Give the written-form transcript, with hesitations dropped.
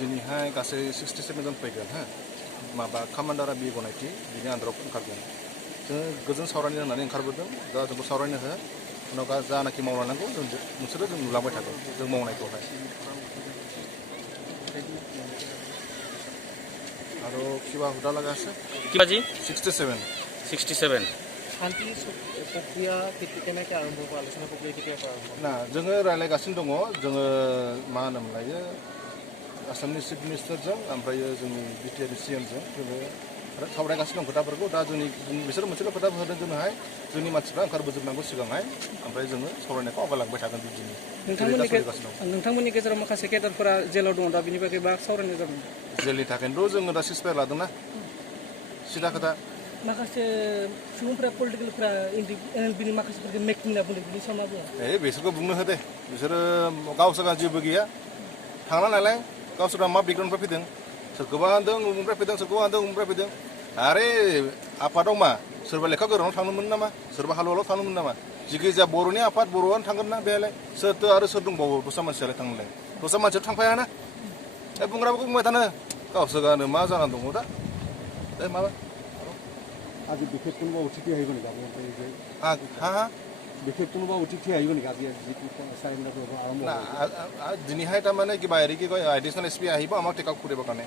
दिनैहाय गासै 67 जन फैगोन हा माबा कामान्डारा बि गनायथि बिनि आन्दाराव ओंखारगोन जोङो गोजोन सावरायनो होननानै ओंखारबोदों दा जोंखौ सावरायनो हो उनाव जानाखि मावलांनांगौ नोंसोरो जों नुलांबाय थागोन जों मावनायखौहाय आरो किबा हुदा लागासै किबाजी 67 शांति प्रक्रिया केतिया आरम्भ आलोचना प्रक्रिया केतिया आरम्भ ना जोङो रायलायगासिनो दङ जोङो मा होनोमोनलायो आसामनि चिफ मिनिस्टारजों ओमफ्राय जोंनि बिटिआरनि सिएमजों जोङो सावरायगासिनो दं खोथाफोरखौ दा बिसोर मोनसेल' खोथा होदों जोंहाय जोंनि मानसिफ्रा ओंखारबोजोबनांगौ सिगांहाय ओमफ्राय जोङो सावरायनायखौ आवगायलांबाय थागोन बिदिनो नोंथांमोननि गेजेराव माखासे केडारफोरा जेलाव दङ दा बिनि बागै बा सावरायनाय जादों जेलनि थाखायनोथ' जोङो दा सिसफायार लादोंना सिदा खोथा माखासे सुबुंफोरा पलिटिकेलफोरा एनएलपिनि माखासेफोरखौ मेकिं होनना बुंदों बिनि सायाव मा बुङो बिसोरखौ बुंनो हो दे बिसोरो गावसोरहा जेबो गैया थांला नालाय गावसोरहा मा बेकग्राउन्डनिफ्राय फैदों सोरखौबा होनदों उमुनिफ्राय फैदों सोरखौबा होनदों उमुनिफ्राय फैदों आरे आफादाव मा सोरबा लेखा गोरोंनाव थांनो मोन नामा सोरबा हालुवालाव थांनो मोन नामा जिखिजाया बर'नि आफाद बर'आनो थांगोन ना बेहायलाय सोरथो आरो सोर दंबावो दस्रा मानसियालाय थांनोलाय दस्रा मानसिया थांफायाना बुंग्राफोरखौ बुंबाय थानो गावसोरहानो मा जानानै दङ दा माबा আজি বিশেষ কোনোবা অতিথি আহিব নেকি আপোনালোকে হা বিশেষ কোনোবা অতিথি আহিব নেকি আজি যিটো চাৰেণ্ডাৰ কৰিব আৰম্ভ দিনহাই তাৰমানে কিবা হেৰি কি কয় এডিশ্যনেল এছ পি আহিব আমাক টেক আউট কৰিবৰ কাৰণে